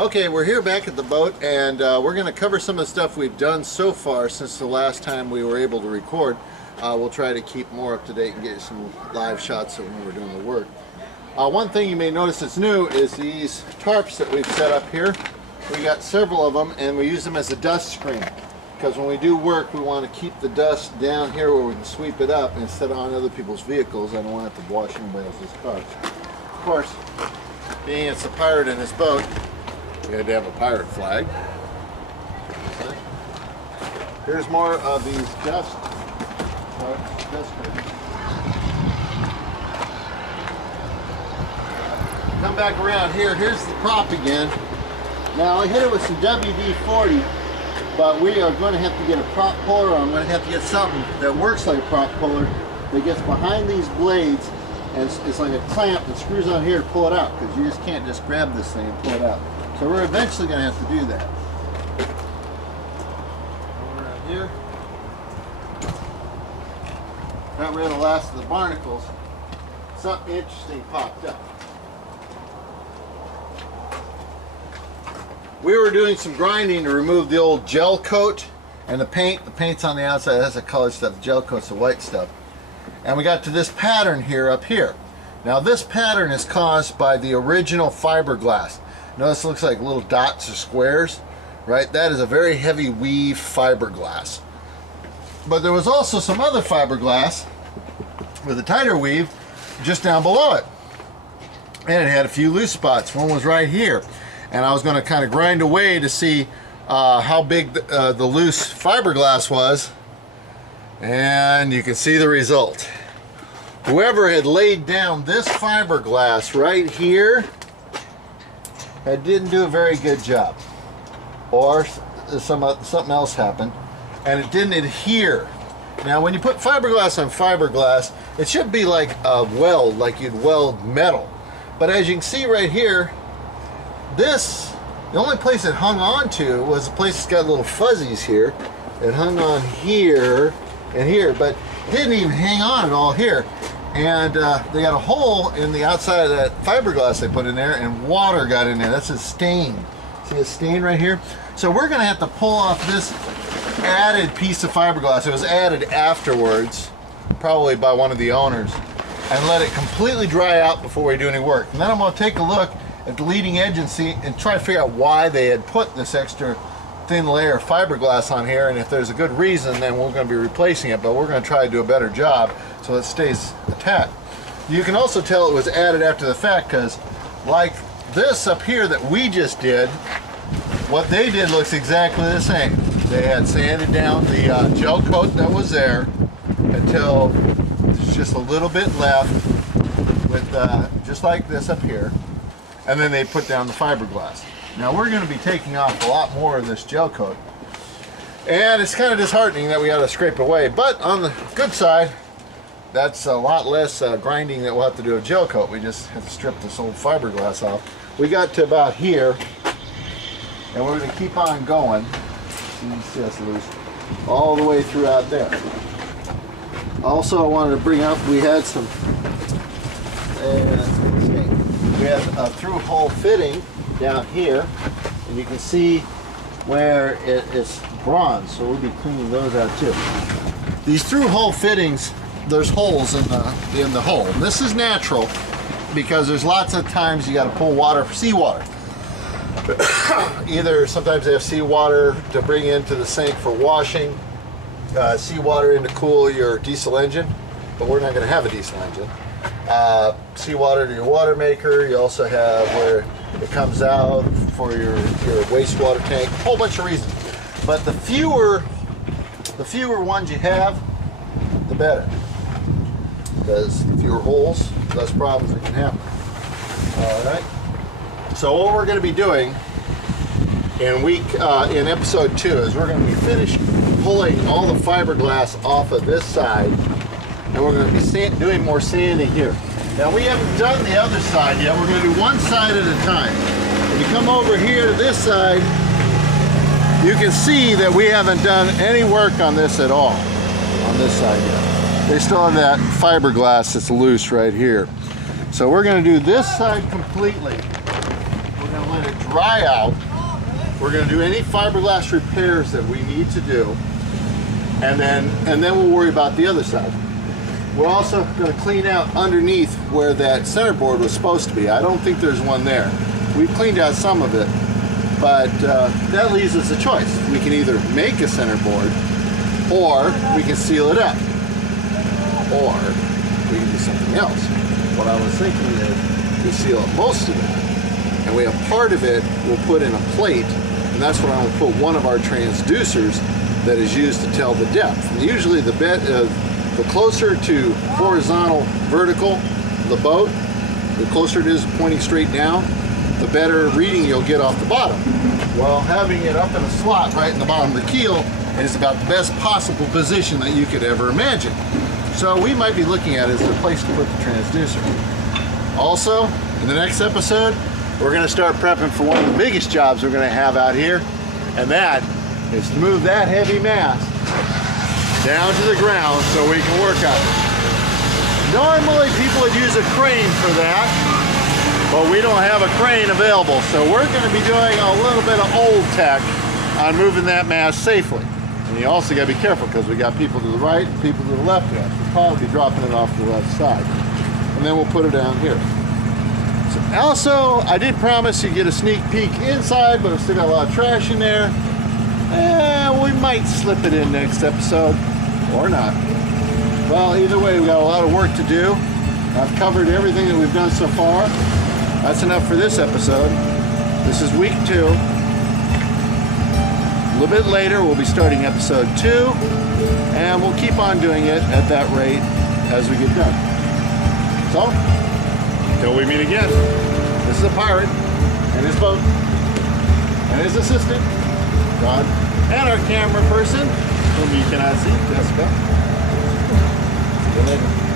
Okay, we're here back at the boat, and we're going to cover some of the stuff we've done so far since the last time we were able to record. We'll try to keep more up to date and get you some live shots of when we're doing the work. One thing you may notice that's new is these tarps that we've set up here. We got several of them, and we use them as a dust screen. Because when we do work, we want to keep the dust down here where we can sweep it up instead of on other people's vehicles. I don't want to have to wash anybody else's cars. Of course, being it's a pirate in this boat, we had to have a pirate flag. Here's more of these dust curtains. Come back around here. Here's the prop again. Now I hit it with some WD-40, but we are going to have to get a prop puller. I'm going to have to get something that works like a prop puller that gets behind these blades, and it's like a clamp that screws on here to pull it out, because you just can't just grab this thing and pull it out. So we're eventually going to have to do that. Go around here. Got rid of the last of the barnacles. Something interesting popped up. We were doing some grinding to remove the old gel coat and the paint. The paint's on the outside, it has the colored stuff. The gel coat's the white stuff. And we got to this pattern here up here. Now this pattern is caused by the original fiberglass. Notice it looks like little dots or squares, right? That is a very heavy weave fiberglass. But there was also some other fiberglass with a tighter weave just down below it. And it had a few loose spots. One was right here. And I was going to kind of grind away to see how big the loose fiberglass was, and you can see the result. Whoever had laid down this fiberglass right here didn't do a very good job, or something else happened, and it didn't adhere. Now when you put fiberglass on fiberglass, it should be like a weld, like you'd weld metal, but as you can see right here, the only place it hung on to was the place that's got little fuzzies here. It hung on here and here, but didn't even hang on at all here. And they got a hole in the outside of that fiberglass they put in there, and water got in there. That's a stain. See a stain right here? So we're going to have to pull off this added piece of fiberglass. It was added afterwards, probably by one of the owners, and let it completely dry out before we do any work. And then I'm going to take a look at the leading edge and see and try to figure out why they had put this extra thin layer of fiberglass on here, and if there's a good reason, then we're going to be replacing it, but we're going to try to do a better job so it stays attached. You can also tell it was added after the fact, because like this up here that we just did, what they did looks exactly the same. They had sanded down the gel coat that was there until there's just a little bit left with just like this up here. And then they put down the fiberglass. Now we're going to be taking off a lot more of this gel coat, and it's kind of disheartening that we got to scrape away, but on the good side, that's a lot less grinding that we'll have to do a gel coat. We just have to strip this old fiberglass off. We got to about here, and we're going to keep on going. You can see that's loose all the way throughout there. Also, I wanted to bring up, we had some we have a through-hole fitting down here, and you can see where it's bronze, so we'll be cleaning those out too. These through-hole fittings, there's holes in the hole. And this is natural because there's lots of times you got to pull water for seawater. Either sometimes they have seawater to bring into the sink for washing, seawater in to cool your diesel engine, but we're not going to have a diesel engine. Seawater to your water maker. You also have where it comes out for your wastewater tank. A whole bunch of reasons. But the fewer ones you have, the better. Because fewer holes, less problems that can happen. Alright. So what we're going to be doing in episode 2 is we're going to be finished pulling all the fiberglass off of this side, and we're going to be doing more sanding here. Now we haven't done the other side yet. We're going to do one side at a time. If you come over here to this side, you can see that we haven't done any work on this at all on this side yet. They still have that fiberglass that's loose right here. So we're going to do this side completely. We're going to let it dry. dry out. We're going to do any fiberglass repairs that we need to do, and then we'll worry about the other side. We're also going to clean out underneath where that centerboard was supposed to be. I don't think there's one there. We've cleaned out some of it, but that leaves us a choice. We can either make a centerboard, or we can seal it up, or we can do something else. What I was thinking is we seal up most of it, and we have part of it we'll put in a plate, and that's where I'm going to put one of our transducers that is used to tell the depth. And usually the closer to horizontal vertical the boat, the closer it is pointing straight down, the better reading you'll get off the bottom. Well, having it up in a slot right in the bottom of the keel is about the best possible position that you could ever imagine. So we might be looking at it as a place to put the transducer. Also, in the next episode, we're going to start prepping for one of the biggest jobs we're going to have out here, and that is to move that heavy mast down to the ground so we can work on it. Normally people would use a crane for that, but we don't have a crane available, so we're going to be doing a little bit of old tech on moving that mast safely. And you also got to be careful because we got people to the right and people to the left of us. We'll probably be dropping it off the left side, and then we'll put it down here. So also, I did promise you get a sneak peek inside, but I've still got a lot of trash in there. We might slip it in next episode, or not. Well, either way, we've got a lot of work to do. I've covered everything that we've done so far. That's enough for this episode. This is week 2. A little bit later, we'll be starting episode 2, and we'll keep on doing it at that rate as we get done. So, until we meet again, this is a pirate and his boat and his assistant, Ron, and our camera person, whom you cannot see, Jessica. See you later.